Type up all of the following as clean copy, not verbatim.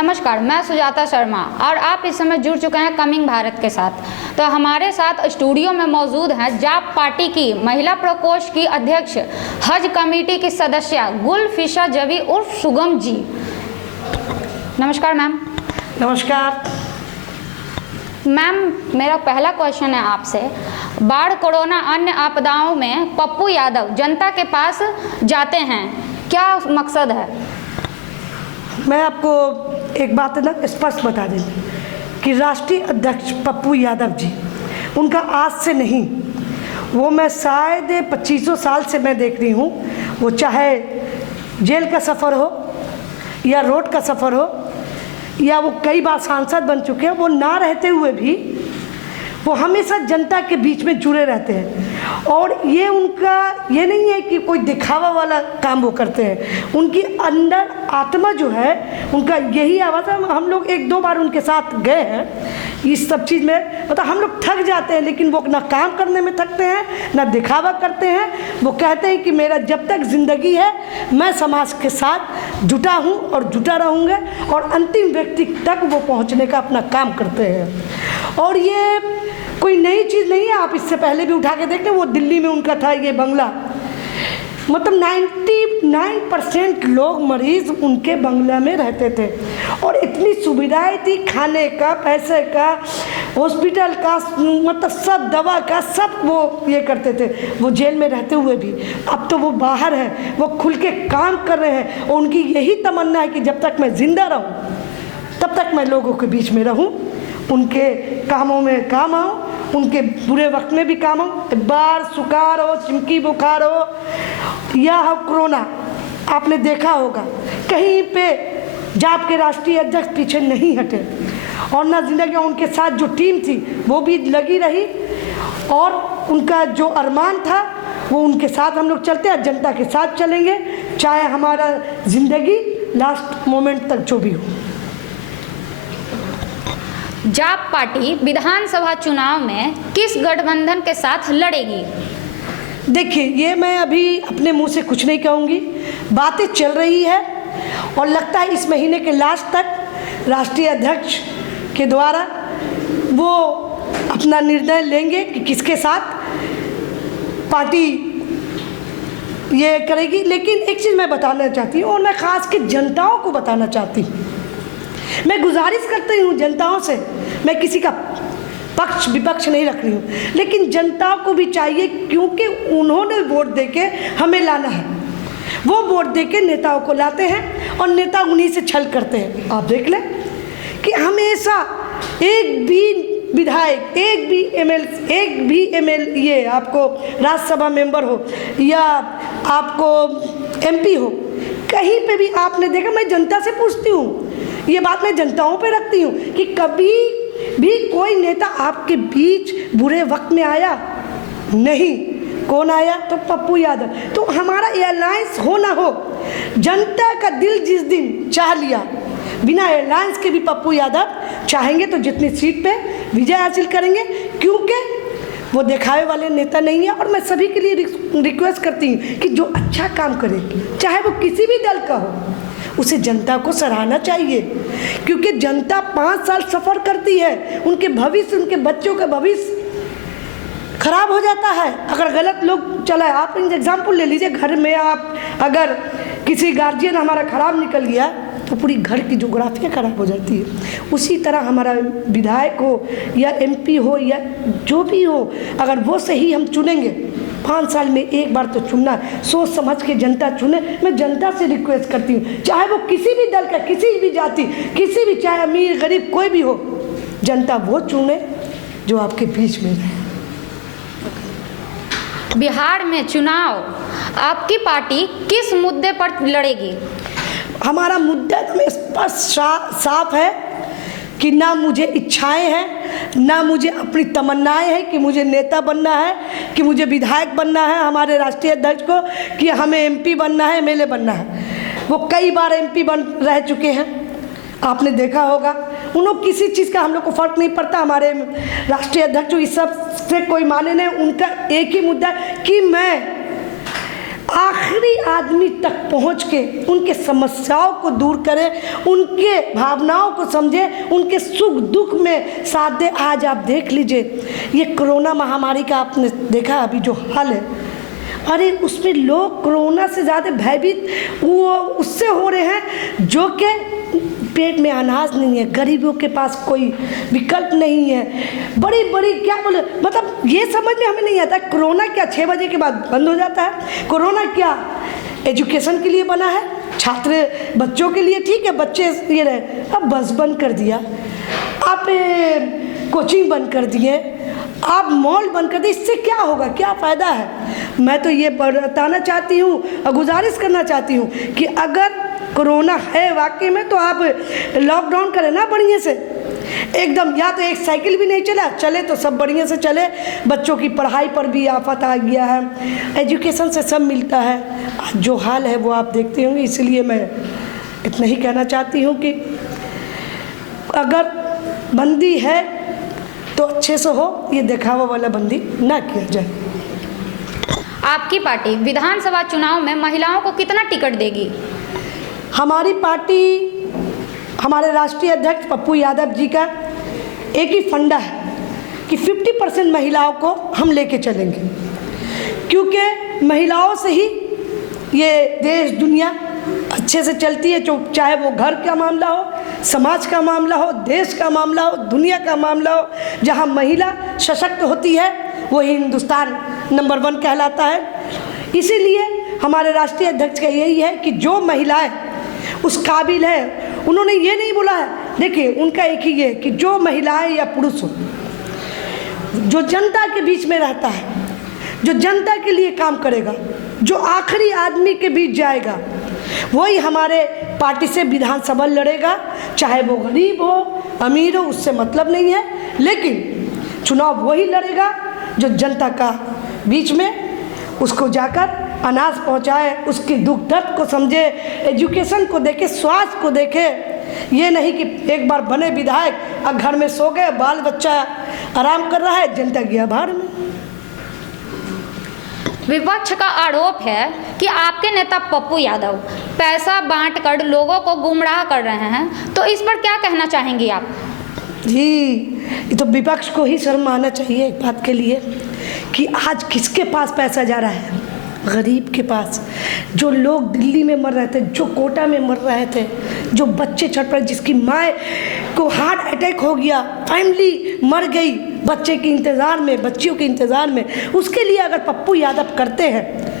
नमस्कार, मैं सुजाता शर्मा और आप इस समय जुड़ चुके हैं कमिंग भारत के साथ। तो हमारे साथ स्टूडियो में मौजूद हैं जाप पार्टी की महिला प्रकोष्ठ की अध्यक्ष, हज कमेटी की सदस्य गुलफिशा जबी उर्फ सुगम जी। नमस्कार मैम। नमस्कार मैम, मेरा पहला क्वेश्चन है आपसे। बाढ़, कोरोना, अन्य आपदाओं में पप्पू यादव जनता के पास जाते हैं, क्या मकसद है? मैं आपको एक बात ना स्पष्ट बता दें कि राष्ट्रीय अध्यक्ष पप्पू यादव जी, उनका आज से नहीं, वो मैं शायद 25 साल से मैं देख रही हूँ। वो चाहे जेल का सफ़र हो या रोड का सफ़र हो या वो कई बार सांसद बन चुके हैं, वो ना रहते हुए भी वो हमेशा जनता के बीच में जुड़े रहते हैं। और ये उनका ये नहीं है कि कोई दिखावा वाला काम वो करते हैं, उनकी अंदर आत्मा जो है उनका यही आवाज़ है। हम लोग 1-2 बार उनके साथ गए हैं इस सब चीज़ में, मतलब हम लोग थक जाते हैं, लेकिन वो ना काम करने में थकते हैं ना दिखावा करते हैं। वो कहते हैं कि मेरा जब तक ज़िंदगी है मैं समाज के साथ जुटा हूँ और जुटा रहूँगा, और अंतिम व्यक्ति तक वो पहुँचने का अपना काम करते हैं। और ये कोई नई चीज़ नहीं है, आप इससे पहले भी उठा के देख लें, वो दिल्ली में उनका था ये बंगला, मतलब 99% लोग मरीज उनके बंगला में रहते थे और इतनी सुविधाएं थी, खाने का, पैसे का, हॉस्पिटल का, मतलब सब दवा का, सब वो ये करते थे, वो जेल में रहते हुए भी। अब तो वो बाहर हैं, वो खुल के काम कर रहे हैं और उनकी यही तमन्ना है कि जब तक मैं जिंदा रहूं तब तक मैं लोगों के बीच में रहूं, उनके कामों में काम आऊँ, उनके बुरे वक्त में भी काम आऊँ। बाढ़, सुखाड़ हो, चिमकी बुखार हो या हो कोरोना, आपने देखा होगा कहीं पे जाप के राष्ट्रीय अध्यक्ष पीछे नहीं हटे और ना जिंदगी, उनके साथ जो टीम थी वो भी लगी रही और उनका जो अरमान था वो उनके साथ हम लोग चलते हैं, जनता के साथ चलेंगे, चाहे हमारा ज़िंदगी लास्ट मोमेंट तक जो भी हो। जाप पार्टी विधानसभा चुनाव में किस गठबंधन के साथ लड़ेगी? देखिए, ये मैं अभी अपने मुंह से कुछ नहीं कहूँगी, बातें चल रही है और लगता है इस महीने के लास्ट तक राष्ट्रीय अध्यक्ष के द्वारा वो अपना निर्णय लेंगे कि किसके साथ पार्टी ये करेगी। लेकिन एक चीज़ मैं बताना चाहती हूँ और मैं ख़ास के जनताओं को बताना चाहती हूँ, मैं गुजारिश करती हूँ जनताओं से, मैं किसी का पक्ष विपक्ष नहीं रख रही हूँ, लेकिन जनता को भी चाहिए, क्योंकि उन्होंने वोट देके हमें लाना है, वो वोट देके नेताओं को लाते हैं और नेता उन्हीं से छल करते हैं। आप देख लें कि हमेशा एक भी विधायक, एक भी एमएल ये आपको राज्यसभा मेंबर हो या आपको एमपी हो, कहीं पे भी आपने देखा, मैं जनता से पूछती हूँ, ये बात मैं जनताओं पे रखती हूँ कि कभी भी कोई नेता आपके बीच बुरे वक्त में आया नहीं। कौन आया? तो पप्पू यादव। तो हमारा एयरलाइंस हो ना हो, जनता का दिल जिस दिन चाह लिया, बिना एयरलाइंस के भी पप्पू यादव चाहेंगे तो जितनी सीट पे विजय हासिल करेंगे, क्योंकि वो दिखावे वाले नेता नहीं है। और मैं सभी के लिए रिक्वेस्ट करती हूँ कि जो अच्छा काम करे, चाहे वो किसी भी दल का हो, उसे जनता को सराहना चाहिए, क्योंकि जनता 5 साल सफ़र करती है, उनके भविष्य, उनके बच्चों का भविष्य खराब हो जाता है अगर गलत लोग चलाए। आप एग्जाम्पल ले लीजिए, घर में आप अगर किसी गार्जियन हमारा ख़राब निकल गया तो पूरी घर की जोग्राफिया खराब हो जाती है। उसी तरह हमारा विधायक हो या एमपी हो या जो भी हो, अगर वो सही हम चुनेंगे, 5 साल में एक बार तो चुनना है, सोच समझ के जनता चुने। मैं जनता से रिक्वेस्ट करती हूँ, चाहे वो किसी भी दल का, किसी भी जाति, किसी भी, चाहे अमीर गरीब कोई भी हो, जनता वो चुने जो आपके बीच में रहे। बिहार में चुनाव आपकी पार्टी किस मुद्दे पर लड़ेगी? हमारा मुद्दा तो स्पष्ट साफ है कि ना मुझे इच्छाएं हैं, ना मुझे अपनी तमन्नाएं हैं कि मुझे नेता बनना है, कि मुझे विधायक बनना है हमारे राष्ट्रीय अध्यक्ष को, कि हमें एमपी बनना है, एमएलए बनना है। वो कई बार एमपी बन रह चुके हैं, आपने देखा होगा। उन्होंने किसी चीज़ का हम लोग को फ़र्क नहीं पड़ता, हमारे राष्ट्रीय अध्यक्ष इस सब से कोई माने नहीं। उनका एक ही मुद्दा कि मैं आखिरी आदमी तक पहुंच के उनके समस्याओं को दूर करें, उनके भावनाओं को समझें, उनके सुख दुख में साथ दे। आज आप देख लीजिए ये कोरोना महामारी का आपने देखा अभी जो हाल है, अरे उसमें लोग कोरोना से ज़्यादा भयभीत वो उससे हो रहे हैं जो कि पेट में अनाज नहीं है, गरीबों के पास कोई विकल्प नहीं है, बड़ी बड़ी क्या बोले, मतलब ये समझ में हमें नहीं आता कोरोना क्या 6 बजे के बाद बंद हो जाता है। कोरोना क्या एजुकेशन के लिए बना है, छात्र बच्चों के लिए, ठीक है बच्चे ये रहे, अब बस बंद कर दिया, आप कोचिंग बंद कर दिए, आप मॉल बंद कर दिए, इससे क्या होगा, क्या फ़ायदा है। मैं तो ये बताना चाहती हूँ और गुजारिश करना चाहती हूँ कि अगर कोरोना है वाकई में तो आप लॉकडाउन करें ना बढ़िया से एकदम, या तो एक साइकिल भी नहीं चले तो सब बढ़िया से चले। बच्चों की पढ़ाई पर भी आफत आ गया है, एजुकेशन से सब मिलता है, आज जो हाल है वो आप देखते होंगे। इसलिए मैं इतना ही कहना चाहती हूँ कि अगर बंदी है तो अच्छे से हो, ये दिखावा वाला बंदी ना किया जाए। आपकी पार्टी विधानसभा चुनाव में महिलाओं को कितना टिकट देगी? हमारी पार्टी, हमारे राष्ट्रीय अध्यक्ष पप्पू यादव जी का एक ही फंडा है कि 50% महिलाओं को हम लेके चलेंगे, क्योंकि महिलाओं से ही ये देश दुनिया अच्छे से चलती है, चाहे वो घर का मामला हो, समाज का मामला हो, देश का मामला हो, दुनिया का मामला हो। जहाँ महिला सशक्त होती है वही हिंदुस्तान नंबर 1 कहलाता है। इसीलिए हमारे राष्ट्रीय अध्यक्ष का यही है कि जो महिलाएं उस काबिल है, उन्होंने ये नहीं बोला है, देखिए उनका एक ही ये कि जो महिलाएं या पुरुष हो जो जनता के बीच में रहता है, जो जनता के लिए काम करेगा, जो आखिरी आदमी के बीच जाएगा, वही हमारे पार्टी से विधानसभा लड़ेगा, चाहे वो गरीब हो अमीर हो उससे मतलब नहीं है, लेकिन चुनाव वही लड़ेगा जो जनता का बीच में उसको जाकर अनाज पहुंचाए, उसकी दुख दर्द को समझे, एजुकेशन को देखे, स्वास्थ्य को देखे। ये नहीं कि एक बार बने विधायक और घर में सो गए, बाल बच्चा आराम कर रहा है, जनता गया बाहर में। विपक्ष का आरोप है कि आपके नेता पप्पू यादव पैसा बांटकर लोगों को गुमराह कर रहे हैं, तो इस पर क्या कहना चाहेंगी आप? जी, ये तो विपक्ष को ही शर्म आना चाहिए एक बात के लिए कि आज किसके पास पैसा जा रहा है, गरीब के पास। जो लोग दिल्ली में मर रहे थे, जो कोटा में मर रहे थे, जो बच्चे छट पड़े, जिसकी माँ को हार्ट अटैक हो गया, फैमिली मर गई बच्चे के इंतज़ार में, बच्चियों के इंतज़ार में, उसके लिए अगर पप्पू यादव करते हैं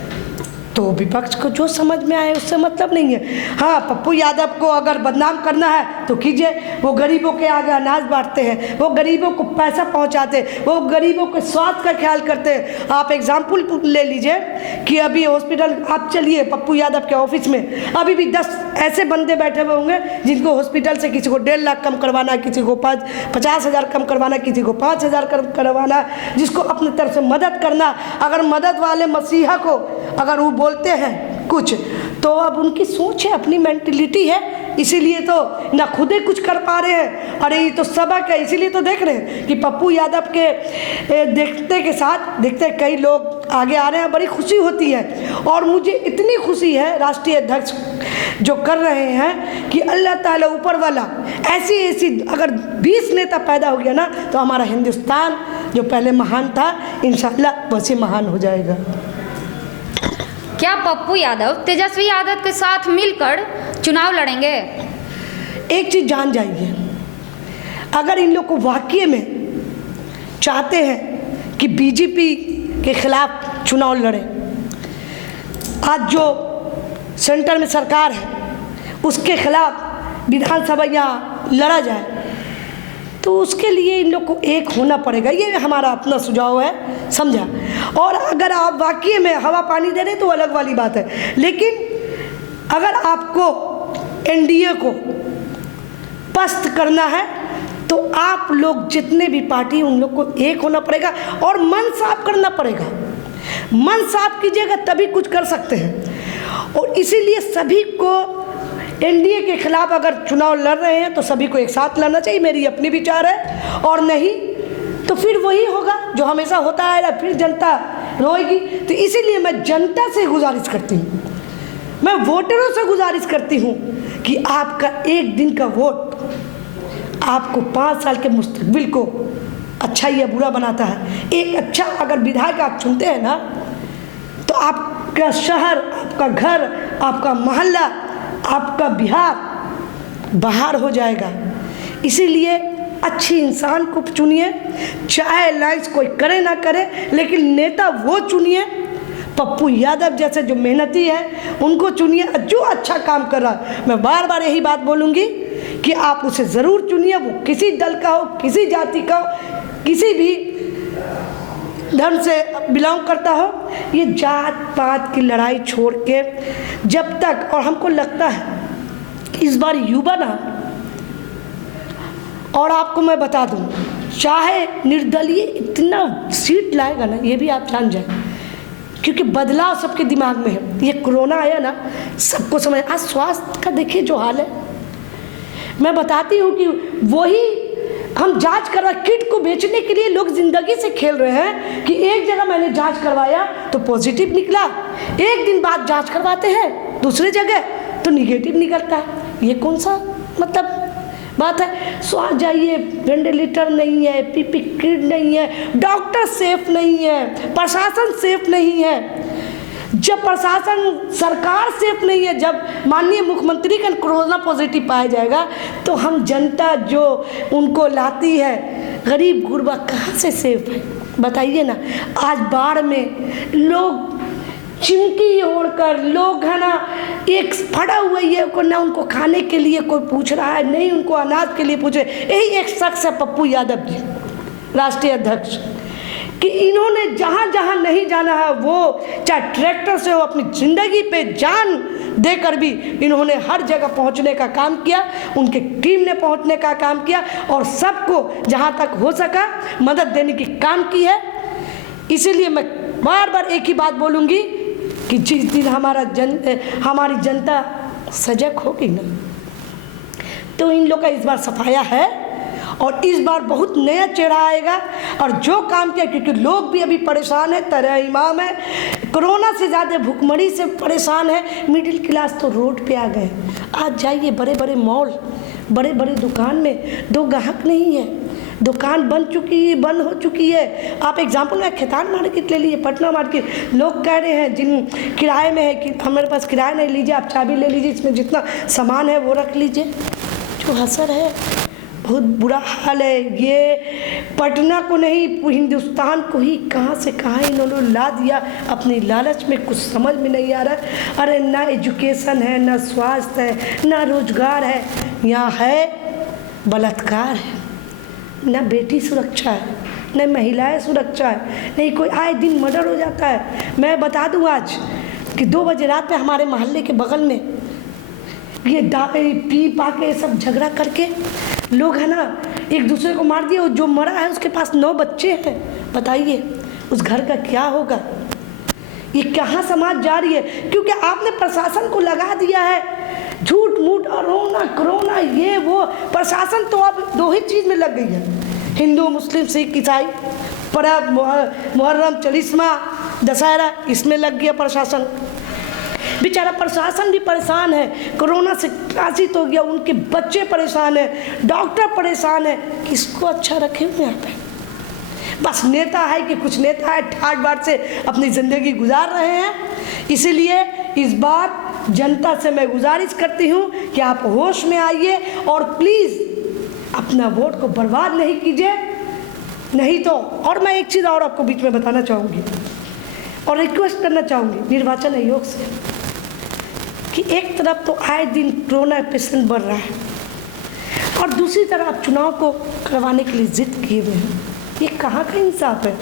तो विपक्ष को जो समझ में आए उससे मतलब नहीं है। हाँ, पप्पू यादव को अगर बदनाम करना है तो कीजिए, वो गरीबों के आगे अनाज बांटते हैं, वो गरीबों को पैसा पहुंचाते हैं, वो गरीबों के स्वास्थ्य का ख्याल करते हैं। आप एग्जाम्पल ले लीजिए कि अभी हॉस्पिटल आप चलिए पप्पू यादव के ऑफिस में, अभी भी 10 ऐसे बंदे बैठे हुए होंगे जिनको हॉस्पिटल से किसी को 1.5 लाख कम करवाना, किसी को 50,000 कम करवाना, किसी को 5,000 कम करवाना, जिसको अपनी तरफ से मदद करना। अगर मदद वाले मसीहा को अगर वो बोलते हैं कुछ, तो अब उनकी सोच है, अपनी मेंटलिटी है, इसीलिए तो ना खुद ही कुछ कर पा रहे हैं। अरे ये तो सबक है, इसीलिए तो देख रहे हैं कि पप्पू यादव के देखते के साथ देखते कई लोग आगे आ रहे हैं, बड़ी खुशी होती है। और मुझे इतनी खुशी है राष्ट्रीय अध्यक्ष जो कर रहे हैं कि अल्लाह ताला ऊपर वाला ऐसी अगर 20 नेता पैदा हो गया ना, तो हमारा हिंदुस्तान जो पहले महान था इंशाअल्लाह वैसे महान हो जाएगा। क्या पप्पू यादव तेजस्वी यादव के साथ मिलकर चुनाव लड़ेंगे? एक चीज़ जान जाइए, अगर इन लोग को वाकई में चाहते हैं कि बीजेपी के खिलाफ चुनाव लड़े, आज जो सेंटर में सरकार है उसके खिलाफ विधानसभा यहाँ लड़ा जाए, तो उसके लिए इन लोग को एक होना पड़ेगा। ये हमारा अपना सुझाव है, समझा। और अगर आप वाकई में हवा पानी दे रहे तो अलग वाली बात है, लेकिन अगर आपको एनडीए को पस्त करना है तो आप लोग जितने भी पार्टी उन लोग को एक होना पड़ेगा और मन साफ करना पड़ेगा। मन साफ कीजिएगा तभी कुछ कर सकते हैं। और इसीलिए सभी को एनडीए के खिलाफ अगर चुनाव लड़ रहे हैं तो सभी को एक साथ लड़ना चाहिए, मेरी अपनी विचार है। और नहीं तो फिर वही होगा जो हमेशा होता है, फिर जनता रोएगी। तो इसीलिए मैं जनता से गुजारिश करती हूँ, मैं वोटरों से गुजारिश करती हूँ कि आपका एक दिन का वोट आपको 5 साल के मुस्तकबिल को अच्छा या बुरा बनाता है। एक अच्छा अगर विधायक आप चुनते हैं ना, तो आपका शहर, आपका घर, आपका मोहल्ला, आपका बिहार बाहर हो जाएगा। इसीलिए अच्छी इंसान को चुनिए, चाहे लाइंस कोई करे ना करे, लेकिन नेता वो चुनिए पप्पू यादव जैसे जो मेहनती है उनको चुनिए, जो अच्छा काम कर रहा है। मैं बार बार यही बात बोलूँगी कि आप उसे ज़रूर चुनिए, वो किसी दल का हो, किसी जाति का हो, किसी भी धर्म से बिलोंग करता हो। ये जात पात की लड़ाई छोड़ के जब तक, और हमको लगता है इस बार युवा ना, और आपको मैं बता दूं, चाहे निर्दलीय इतना सीट लाएगा ना, ये भी आप जान जाए, क्योंकि बदलाव सबके दिमाग में है। ये कोरोना आया ना, सबको समझ, आज स्वास्थ्य का देखिए जो हाल है। मैं बताती हूँ कि वही हम जांच करवा, किट को बेचने के लिए लोग जिंदगी से खेल रहे हैं कि एक जगह मैंने जांच करवाया तो पॉजिटिव निकला, एक दिन बाद जांच करवाते हैं दूसरे जगह तो निगेटिव निकलता है। ये कौन सा मतलब बात है? स्वास्थ्य जाइए, वेंटिलेटर नहीं है, पीपी किट नहीं है, डॉक्टर सेफ नहीं है, प्रशासन सेफ नहीं है। जब प्रशासन, सरकार सेफ नहीं है, जब माननीय मुख्यमंत्री का कोरोना पॉजिटिव पाया जाएगा, तो हम जनता जो उनको लाती है, गरीब गुरबा कहाँ से सेफ है बताइए ना। आज बाढ़ में लोग चिमकी ओढ़कर, लोग है ना, एक फटा हुआ ये को ना, उनको खाने के लिए कोई पूछ रहा है, नहीं उनको अनाज के लिए पूछ रहे। यही एक शख्स है पप्पू यादव जी, राष्ट्रीय अध्यक्ष, कि इन्होंने जहाँ जहाँ नहीं जाना है, वो चाहे ट्रैक्टर से हो, अपनी ज़िंदगी पे जान देकर भी इन्होंने हर जगह पहुँचने का काम किया, उनके टीम ने पहुँचने का काम किया और सबको जहाँ तक हो सका मदद देने की काम की है। इसीलिए मैं बार बार एक ही बात बोलूँगी कि जिस दिन हमारी जनता सजग होगी ना, तो इन लोग का इस बार सफाया है और इस बार बहुत नया चेहरा आएगा। और जो काम किया, क्योंकि लोग भी अभी परेशान है, तरह इमाम है, कोरोना से ज़्यादा भुखमरी से परेशान है, मिडिल क्लास तो रोड पे आ गए। आज जाइए बड़े बड़े मॉल, बड़े बड़े दुकान में 2 ग्राहक नहीं है, दुकान बंद हो चुकी है। आप एग्जाम्पल में खेतान मार्केट ले लीजिए, पटना मार्केट, लोग कह रहे हैं जिन किराए में है कि हमारे पास किराया नहीं, लीजिए आप चाबी ले लीजिए, इसमें जितना सामान है वो रख लीजिए। जो असर है, बहुत बुरा हाल है। ये पटना को नहीं, हिंदुस्तान को ही कहाँ से कहाँ इन्होंने ला दिया अपनी लालच में, कुछ समझ में नहीं आ रहा। अरे ना एजुकेशन है, ना स्वास्थ्य है, ना रोजगार है, यहाँ है बलात्कार है, ना बेटी सुरक्षा है, न महिलाएं सुरक्षा है, नहीं कोई आए दिन मर्डर हो जाता है। मैं बता दूं आज कि 2 बजे रात पे हमारे मोहल्ले के बगल में ये पी पा के सब झगड़ा करके लोग है ना एक दूसरे को मार दिया। जो मरा है उसके पास 9 बच्चे हैं, बताइए उस घर का क्या होगा? ये कहाँ समाज जा रही है? क्योंकि आपने प्रशासन को लगा दिया है झूठ मूठ, कोरोना कोरोना ये वो। प्रशासन तो अब 2 ही चीज़ में लग गई है, हिंदू मुस्लिम सिख ईसाई, पर्व मुहर्रम चालीसवां दशहरा, इसमें लग गया प्रशासन। बेचारा प्रशासन भी परेशान है, कोरोना से त्रासित हो गया, उनके बच्चे परेशान हैं, डॉक्टर परेशान है। किसको अच्छा रखे हुए यहाँ पे? बस नेता है कि कुछ नेता है ठाट बाट से अपनी ज़िंदगी गुजार रहे हैं। इसीलिए इस बार जनता से मैं गुजारिश करती हूँ कि आप होश में आइए और प्लीज़ अपना वोट को बर्बाद नहीं कीजिए, नहीं तो। और मैं एक चीज़ और आपको बीच में बताना चाहूँगी और रिक्वेस्ट करना चाहूँगी निर्वाचन आयोग से कि एक तरफ तो आए दिन कोरोना पेशेंट बढ़ रहा है और दूसरी तरफ आप चुनाव को करवाने के लिए जिद किए हुए हैं। ये कहाँ का इंसाफ है?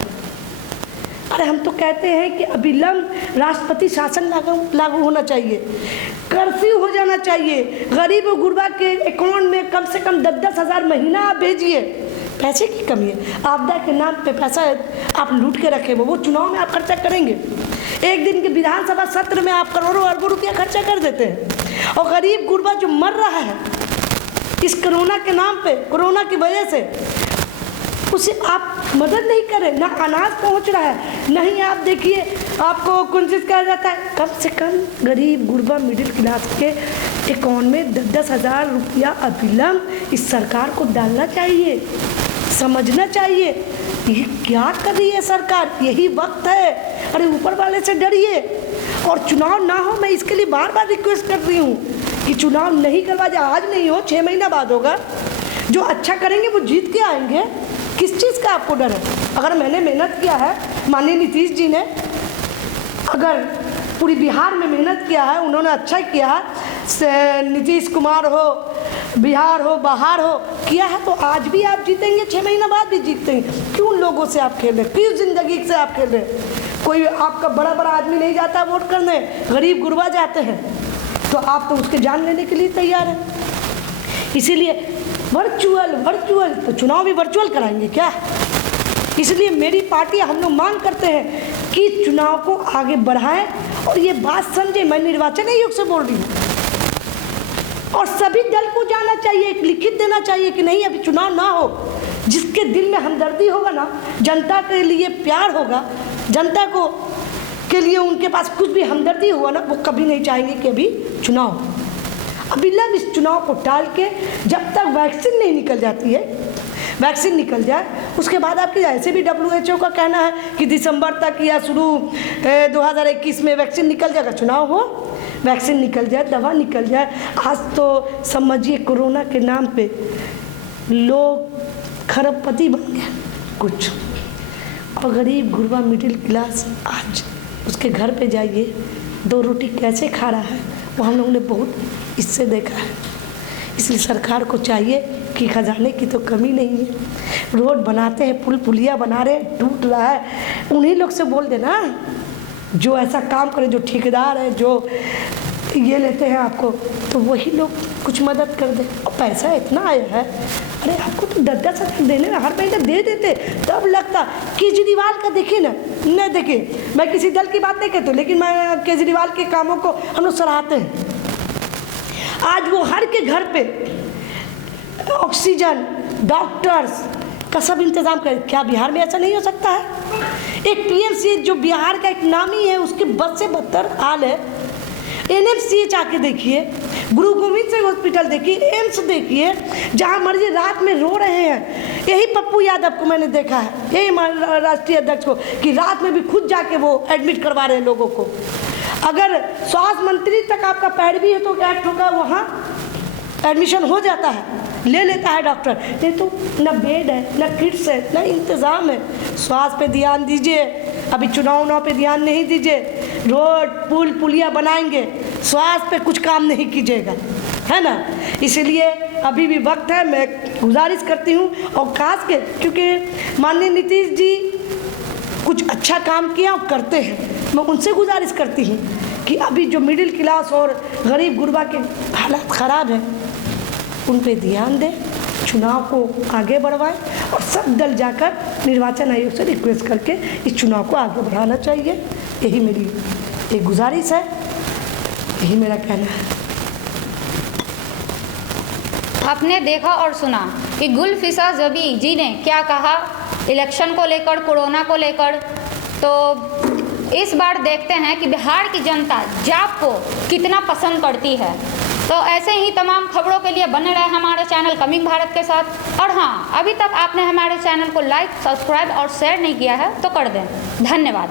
अरे हम तो कहते हैं कि अविलंब राष्ट्रपति शासन लागू होना चाहिए, कर्फ्यू हो जाना चाहिए, गरीब और गुरबा के अकाउंट में कम से कम 10-10 हज़ार महीना आप भेजिए। पैसे की कमी है, आपदा के नाम पे पैसा आप लूट के रखे वो चुनाव में आप खर्चा करेंगे। एक दिन के विधानसभा सत्र में आप करोड़ों अरबों रुपया खर्चा कर देते हैं और गरीब गुरबा जो मर रहा है इस कोरोना के नाम पे, कोरोना की वजह से, उसे आप मदद नहीं करें, ना अनाज पहुंच रहा है, नहीं आप देखिए आपको कोशिश किया जाता है। कम से कम गरीब गुरबा मिडिल क्लास के अकाउंट में 10-10 हज़ार रुपया अविलंब इस सरकार को डालना चाहिए, समझना चाहिए ये क्या कर रही है सरकार, यही वक्त है। अरे ऊपर वाले से डरिए और चुनाव ना हो। मैं इसके लिए बार बार रिक्वेस्ट कर रही हूँ कि चुनाव नहीं करवा जाए, आज नहीं हो 6 महीना बाद होगा। जो अच्छा करेंगे वो जीत के आएंगे, किस चीज़ का आपको डर है? अगर मैंने मेहनत किया है, माननीय नीतीश जी ने अगर पूरी बिहार में मेहनत किया है, उन्होंने अच्छा किया, नीतीश कुमार हो, बिहार हो, बाहर हो किया है, तो आज भी आप जीतेंगे, 6 महीना बाद भी जीतेंगे। क्यों लोगों से आप खेल रहे, क्यों ज़िंदगी से आप खेल रहे? कोई आपका बड़ा बड़ा आदमी नहीं जाता वोट करने, गरीब गुरबा जाते हैं, तो आप तो उसके जान लेने के लिए तैयार हैं। इसीलिए वर्चुअल तो चुनाव भी वर्चुअल कराएंगे क्या? इसलिए मेरी पार्टी हम लोग मांग करते हैं कि चुनाव को आगे बढ़ाएं और ये बात समझे। मैं निर्वाचन आयोग से बोल रही हूँ और सभी दल को जाना चाहिए, एक लिखित देना चाहिए कि नहीं अभी चुनाव ना हो। जिसके दिल में हमदर्दी होगा ना, जनता के लिए प्यार होगा, जनता को के लिए उनके पास कुछ भी हमदर्दी हुआ ना, वो कभी नहीं चाहेंगे कि अभी चुनाव हो। अभी लग इस चुनाव को टाल के जब तक वैक्सीन नहीं निकल जाती है, वैक्सीन निकल जाए उसके बाद आपकी, ऐसे भी WHO का कहना है कि दिसंबर तक या शुरू 2021 में वैक्सीन निकल जाएगा, चुनाव हो, वैक्सीन निकल जाए, दवा निकल जाए। आज तो समझिए कोरोना के नाम पे लोग खरबपति बन गए कुछ, और गरीब गुरबा मिडिल क्लास आज उसके घर पे जाइए 2 रोटी कैसे खा रहा है, वो हम लोगों ने बहुत इससे देखा है। इसलिए सरकार को चाहिए कि खजाने की तो कमी नहीं है, रोड बनाते हैं, पुल पुलिया बना रहे हैं, टूट रहा है, उन्हीं लोग से बोल देना जो ऐसा काम करे, जो ठेकेदार है, जो ये लेते हैं आपको, तो वही लोग कुछ मदद कर दे। और पैसा इतना आया है, अरे आपको तो 10-10 हज़ार देने में हर महीने दे देते, तब लगता। केजरीवाल का देखिए ना, नहीं देखिए मैं किसी दल की बात नहीं करती, लेकिन मैं केजरीवाल के कामों को हम लोग सराहते हैं। आज वो हर के घर पे ऑक्सीजन, डॉक्टर्स का सब इंतज़ाम करें। क्या बिहार में ऐसा नहीं हो सकता है? एक PMCH जो बिहार का एक नामी है, उसके बद से बदतर हाल है। NMCH आके देखिए, गुरु गोविंद सिंह हॉस्पिटल देखिए, एम्स देखिए, जहाँ मरीज रात में रो रहे हैं। यही पप्पू यादव को मैंने देखा है, यही राष्ट्रीय अध्यक्ष को, कि रात में भी खुद जाके वो एडमिट करवा रहे हैं लोगों को। अगर स्वास्थ्य मंत्री तक आपका पैरवी है तो एक्ट होगा, वहाँ एडमिशन हो जाता है, ले लेता है डॉक्टर। नहीं तो न बेड है, न किट्स है, न इंतज़ाम है। स्वास्थ्य पे ध्यान दीजिए, अभी चुनाव पे ध्यान नहीं दीजिए। रोड पुल पुलिया बनाएंगे, स्वास्थ्य पे कुछ काम नहीं कीजिएगा, है ना? इसलिए अभी भी वक्त है। मैं गुजारिश करती हूँ, और खास के क्योंकि माननीय नीतीश जी कुछ अच्छा काम किया और करते हैं, मैं उनसे गुजारिश करती हूँ कि अभी जो मिडिल क्लास और गरीब गुरबा के हालात ख़राब हैं, उन पे ध्यान दें, चुनाव को आगे बढ़वाएं, और सब दल जाकर निर्वाचन आयोग से रिक्वेस्ट करके इस चुनाव को आगे बढ़ाना चाहिए। यही मेरी एक गुजारिश है, यही मेरा कहना है। आपने देखा और सुना कि गुलफिसा जबी जी ने क्या कहा इलेक्शन को लेकर, कोरोना को लेकर। तो इस बार देखते हैं कि बिहार की जनता जाप को कितना पसंद करती है। तो ऐसे ही तमाम खबरों के लिए बने रहे हमारे चैनल कमिंग भारत के साथ। और हाँ, अभी तक आपने हमारे चैनल को लाइक, सब्सक्राइब और शेयर नहीं किया है तो कर दें। धन्यवाद।